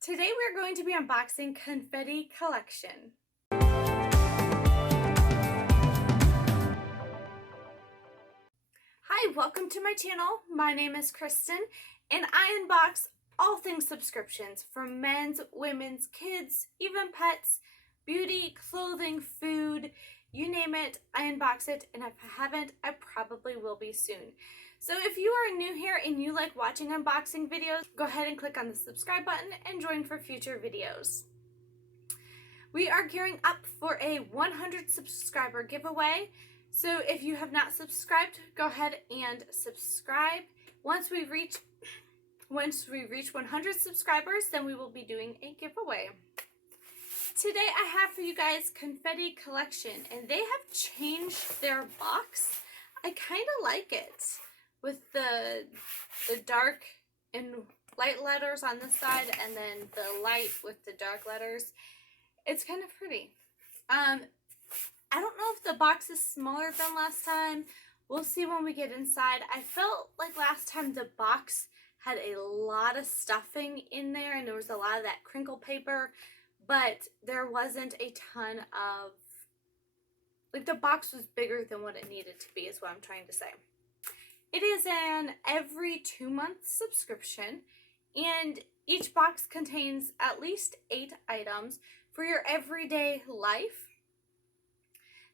Today we're going to be unboxing Confetti Collection. Hi, welcome to my channel. My name is Kristen and I unbox all things subscriptions from men's, women's, kids, even pets, beauty, clothing, food, you name it, I unbox it, and if I haven't, I probably will be soon. So if you are new here and you like watching unboxing videos, go ahead and click on the subscribe button and join for future videos. We are gearing up for a 100 subscriber giveaway. So if you have not subscribed, go ahead and subscribe. Once we reach 100 subscribers, then we will be doing a giveaway. Today I have for you guys Confetti Collection, and they have changed their box. I kind of like it with the dark and light letters on this side and then the light with the dark letters. It's kind of pretty. I don't know if the box is smaller than last time. We'll see when we get inside. I felt like last time the box had a lot of stuffing in there and there was a lot of that crinkle paper, but there wasn't a ton of, like, the box was bigger than what it needed to be is what I'm trying to say. It is an every 2-month subscription, and each box contains at least 8 items for your everyday life.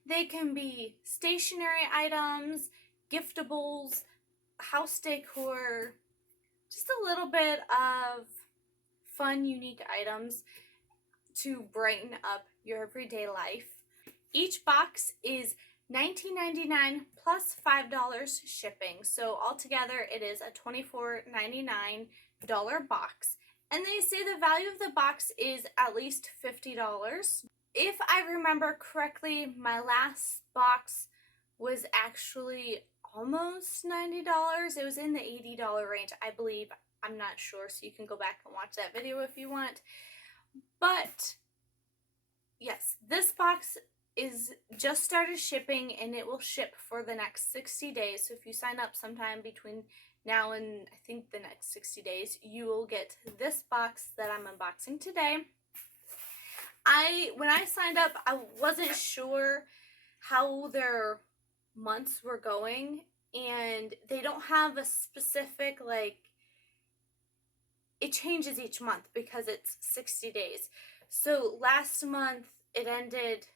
They can be stationery items, giftables, house decor, just a little bit of fun, unique items to brighten up your everyday life. Each box is $19.99 plus $5 shipping, so altogether it is a $24.99 box. And they say the value of the box is at least $50. If I remember correctly, my last box was actually almost $90. It was in the $80 range, I believe. I'm not sure, so you can go back and watch that video if you want. But yes, this box is just started shipping and it will ship for the next 60 days. So if you sign up sometime between now and I think the next 60 days, you will get this box that I'm unboxing today. When I signed up, I wasn't sure how their months were going, and they don't have a specific, like, it changes each month because it's 60 days. So last month it ended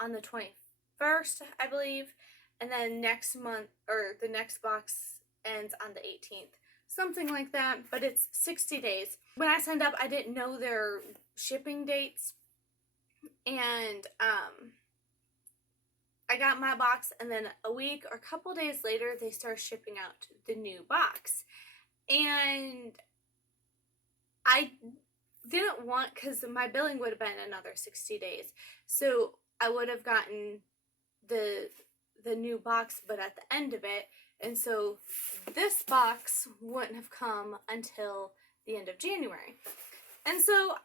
on the 21st, I believe, and then next month, or the next box ends on the 18th. Something like that, but it's 60 days. When I signed up, I didn't know their shipping dates, and I got my box, and then a week or a couple days later, they started shipping out the new box. And I didn't want, because my billing would have been another 60 days. So I would have gotten the new box, but at the end of it. And so this box wouldn't have come until the end of January. And so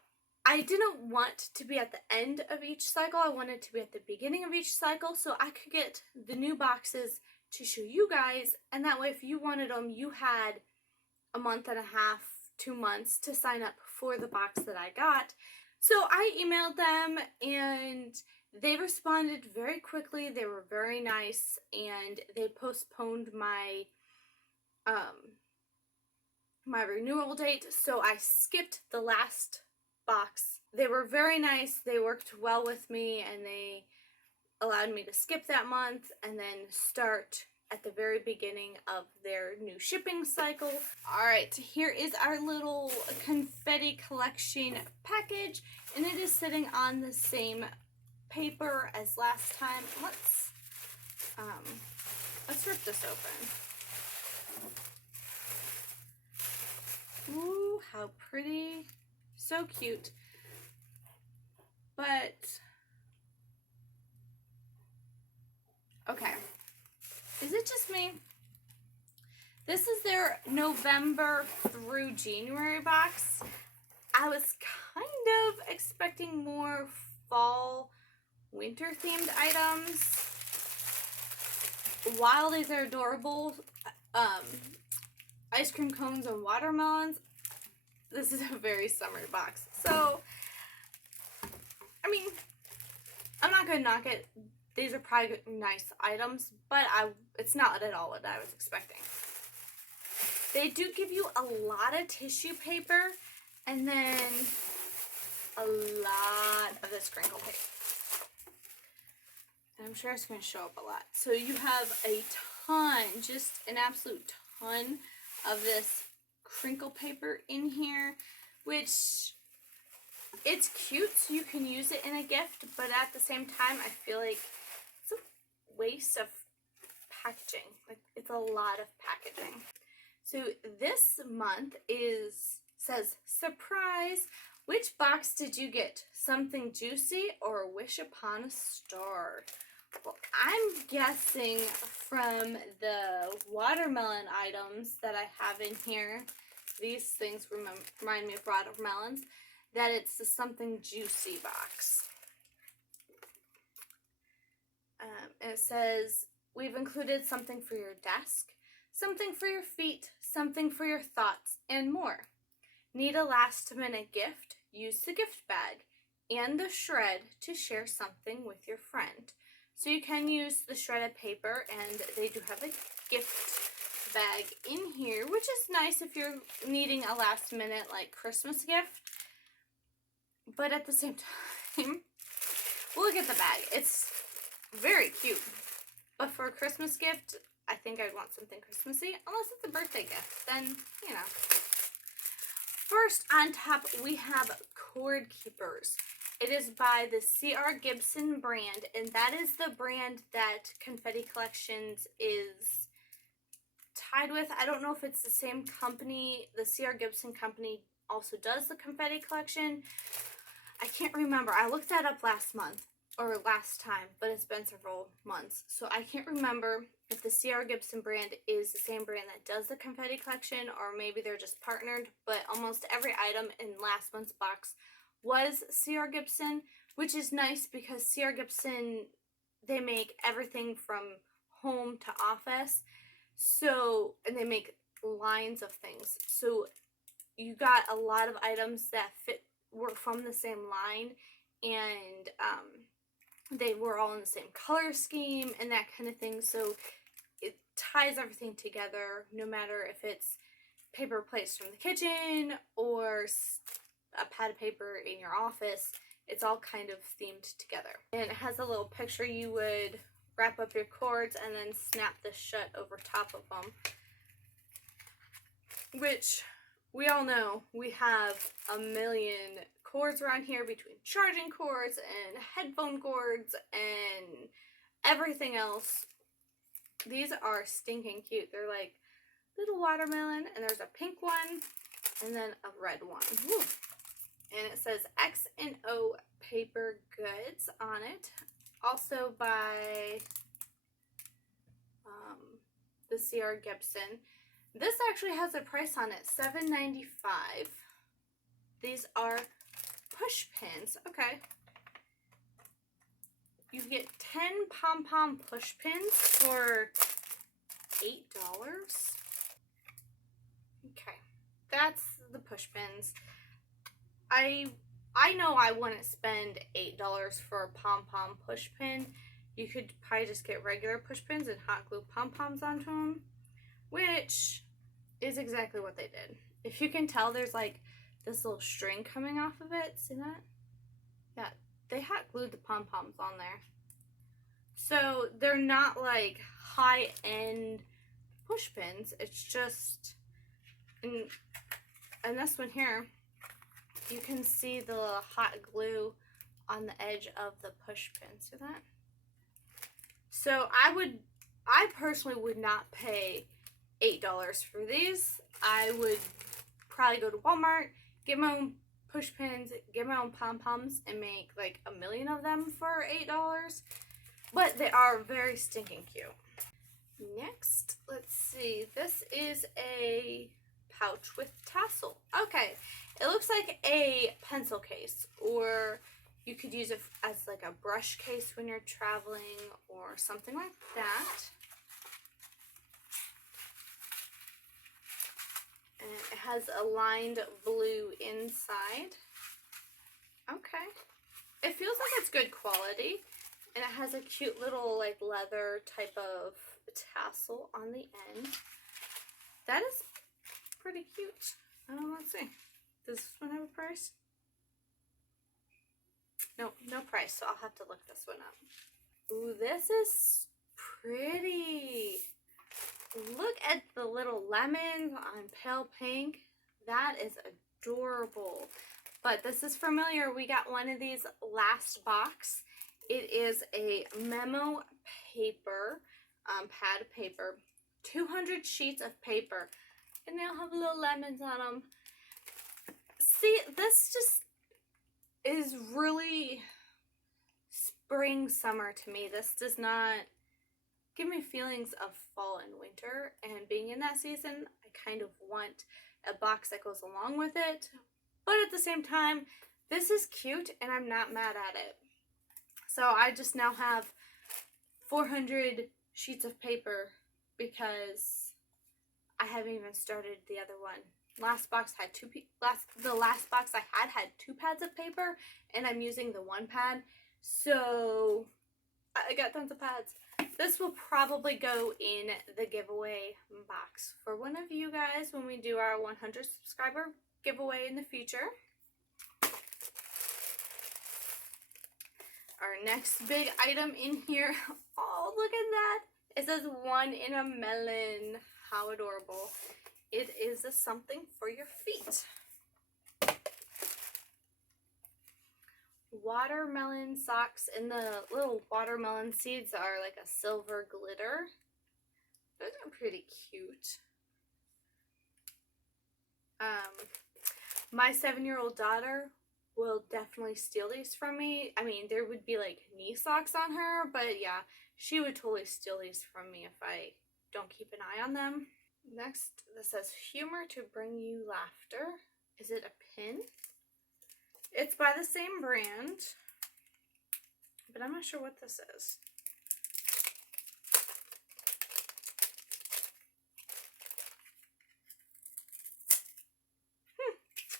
I didn't want to be at the end of each cycle. I wanted to be at the beginning of each cycle so I could get the new boxes to show you guys. And that way, if you wanted them, you had a month and a half, 2 months to sign up for the box that I got. So I emailed them and they responded very quickly. They were very nice, and they postponed my my renewal date, so I skipped the last box. They were very nice. They worked well with me, and they allowed me to skip that month and then start at the very beginning of their new shipping cycle. Alright, here is our little Confetti Collection package, and it is sitting on the same paper as last time. Let's rip this open. Ooh, how pretty. So cute. But okay. Is it just me? This is their November through January box. I was kind of expecting more fall, winter themed items. While these are adorable, ice cream cones and watermelons, This is a very summery box. So, I mean, I'm not going to knock it. These are probably nice items, but it's not at all what I was expecting. They do give you a lot of tissue paper and then a lot of this crinkle paper. And I'm sure it's going to show up a lot. So you have a ton, just an absolute ton of this crinkle paper in here, which it's cute, so you can use it in a gift, but at the same time, I feel like it's a waste of packaging. Like, it's a lot of packaging. So this month says, surprise, which box did you get? Something juicy or wish upon a star? Well, I'm guessing from the watermelon items that I have in here, these things remind me of watermelons, that it's the something juicy box. And it says, we've included something for your desk, something for your feet, something for your thoughts, and more. Need a last-minute gift? Use the gift bag and the shred to share something with your friend. So you can use the shredded paper, and they do have a gift bag in here, which is nice if you're needing a last-minute, like, Christmas gift. But at the same time, look at the bag. It's very cute. But for a Christmas gift, I think I'd want something Christmassy, unless it's a birthday gift. Then, you know. First on top, we have cord keepers. It is by the C.R. Gibson brand, and that is the brand that Confetti Collections is tied with. I don't know if it's the same company. The C.R. Gibson company also does the Confetti Collection. I can't remember. I looked that up last month, or last time, but it's been several months. So I can't remember if the C.R. Gibson brand is the same brand that does the Confetti Collection, or maybe they're just partnered, but almost every item in last month's box was C.R. Gibson, which is nice because C.R. Gibson, they make everything from home to office. So, and they make lines of things. So you got a lot of items that were from the same line, and they were all in the same color scheme and that kind of thing. So it ties everything together, no matter if it's paper plates from the kitchen or a pad of paper in your office. It's all kind of themed together. And it has a little picture. You would wrap up your cords and then snap this shut over top of them, which we all know we have a million cords around here between charging cords and headphone cords and everything else. These are stinking cute. They're like little watermelon, and there's a pink one and then a red one. Woo. And it says X&O Paper Goods on it. Also by the C.R. Gibson. This actually has a price on it, $7.95. These are push pins. Okay. You get 10 pom-pom push pins for $8. Okay. That's the push pins. I know I wouldn't spend $8 for a pom-pom push pin. You could probably just get regular push pins and hot glue pom-poms onto them, which is exactly what they did. If you can tell, there's like this little string coming off of it. See that? Yeah, they hot glued the pom-poms on there. So they're not like high-end push pins. It's just, and this one here, you can see the hot glue on the edge of the push pin. See that? So I personally would not pay $8 for these. I would probably go to Walmart, get my own push pins, get my own pom-poms, and make like a million of them for $8. But they are very stinking cute. Next, let's see. This is a pouch with tassel. Okay, it looks like a pencil case, or you could use it as like a brush case when you're traveling or something like that. And it has a lined blue inside. Okay. It feels like it's good quality. And it has a cute little like leather type of tassel on the end. That is pretty cute. Let's see. Does this one have a price? No, no price, so I'll have to look this one up. Ooh, this is pretty. Look at the little lemons on pale pink. That is adorable. But this is familiar. We got one of these last box. It is a memo paper, pad of paper, 200 sheets of paper, and they'll have little lemons on them. See, this just is really spring, summer to me. This does not give me feelings of fall and winter, and being in that season, I kind of want a box that goes along with it, but at the same time, this is cute and I'm not mad at it. So I just now have 400 sheets of paper because I haven't even started the other one. Last box had the last box I had 2 pads of paper, and I'm using the 1 pad, so I got tons of pads. This will probably go in the giveaway box for one of you guys when we do our 100 subscriber giveaway in the future. Our next big item in here, oh, look at that. It says 1 in a melon. How adorable. It is something for your feet. Watermelon socks, and the little watermelon seeds are like a silver glitter. Those are pretty cute. My 7-year-old daughter will definitely steal these from me. I mean, there would be like knee socks on her, but yeah, she would totally steal these from me if I don't keep an eye on them. Next, this says humor to bring you laughter. Is it a pin? It's by the same brand, but I'm not sure what this is.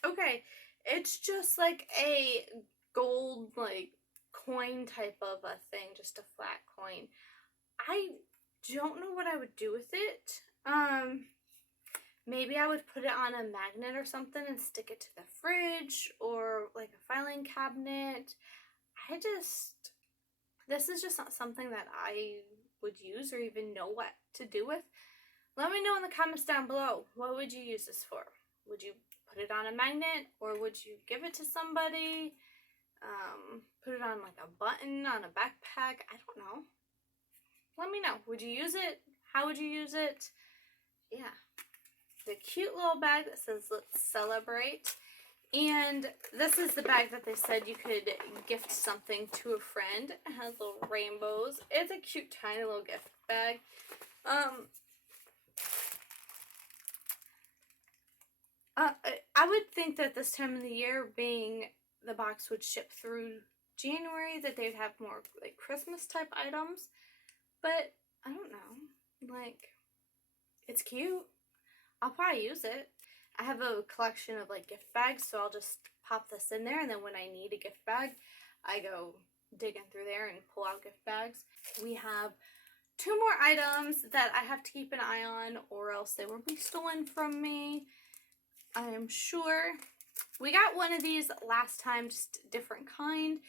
Okay, it's just like a gold like coin type of a thing, just a flat coin. I don't know what I would do with it. Maybe I would put it on a magnet or something and stick it to the fridge or like a filing cabinet. This is just not something that I would use or even know what to do with. Let me know in the comments down below. What would you use this for? Would you put it on a magnet, or would you give it to somebody? Put it on like a button on a backpack? I don't know. Let me know. Would you use it? How would you use it? Yeah. The cute little bag that says let's celebrate. And this is the bag that they said you could gift something to a friend. It has little rainbows. It's a cute tiny little gift bag. I would think that this time of the year, being the box would ship through January, that they'd have more like Christmas type items. But I don't know. Like, it's cute. I'll probably use it. I have a collection of like gift bags, so I'll just pop this in there, and then when I need a gift bag, I go digging through there and pull out gift bags. We have 2 more items that I have to keep an eye on, or else they will be stolen from me, I am sure. We got one of these last time, just a different kind.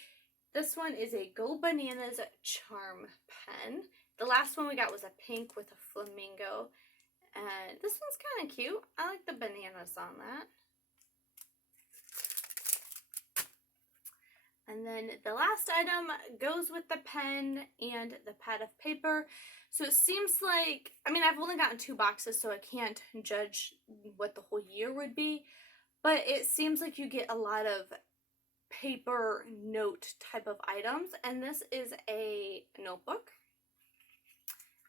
This one is a Go Bananas charm pen. The last one we got was a pink with a flamingo. And this one's kind of cute. I like the bananas on that. And then the last item goes with the pen and the pad of paper. So it seems like, I mean, I've only gotten 2 boxes, so I can't judge what the whole year would be. But it seems like you get a lot of paper note type of items. And this is a notebook.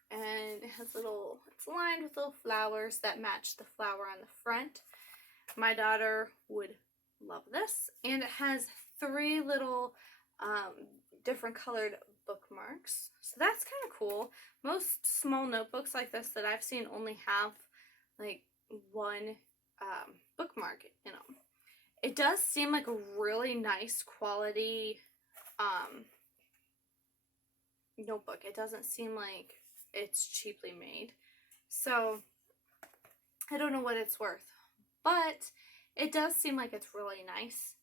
And it has it's lined with little flowers that match the flower on the front. My daughter would love this. And it has 3 little different colored bookmarks. So that's kind of cool. Most small notebooks like this that I've seen only have like 1 bookmark, you know. It does seem like a really nice quality notebook. It doesn't seem like it's cheaply made. So I don't know what it's worth, but it does seem like it's really nice.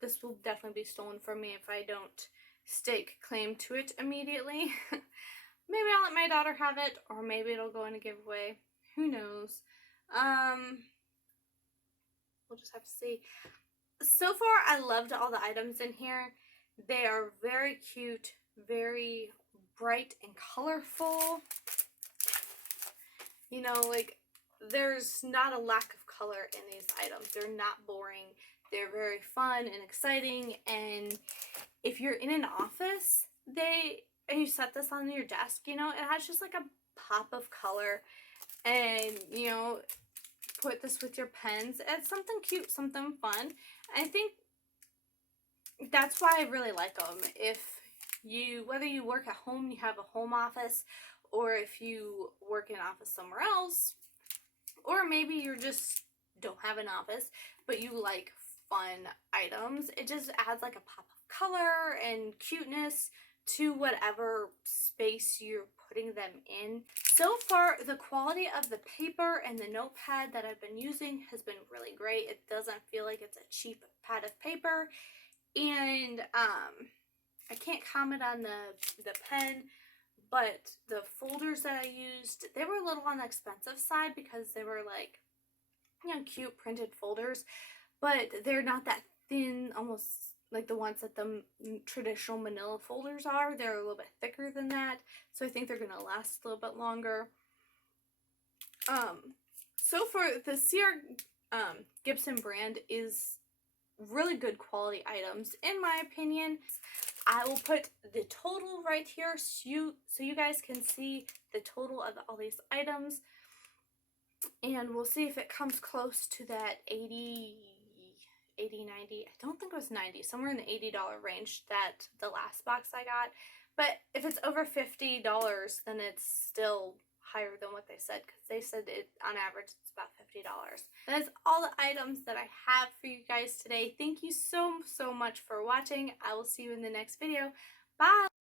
This will definitely be stolen from me if I don't stake claim to it immediately. Maybe I'll let my daughter have it, or maybe it'll go in a giveaway. Who knows? We'll just have to see. So far, I loved all the items in here. They are very cute, very bright and colorful. You know, like, there's not a lack of color in these items. They're not boring. They're very fun and exciting, and if you're in an office, and you set this on your desk, you know, it has just like a pop of color, and, you know, put this with your pens. It's something cute, something fun. I think that's why I really like them. Whether you work at home, you have a home office, or if you work in an office somewhere else, or maybe you just don't have an office, but you like fun items, it just adds like a pop of color and cuteness to whatever space you're putting them in. So far, the quality of the paper and the notepad that I've been using has been really great. It doesn't feel like it's a cheap pad of paper, and I can't comment on the pen, but the folders that I used, they were a little on the expensive side because they were like, you know, cute printed folders, but they're not that thin, almost like the ones that the traditional manila folders are. They're a little bit thicker than that, so I think they're going to last a little bit longer. So for the CR Gibson brand is really good quality items, in my opinion. I will put the total right here so you guys can see the total of all these items, and we'll see if it comes close to that 80, 90. I don't think it was 90, somewhere in the $80 range that the last box I got. But if it's over $50, then it's still higher than what they said, because they said it on average it's about $50. That is all the items that I have for you guys today. Thank you so much for watching. I will see you in the next video. Bye!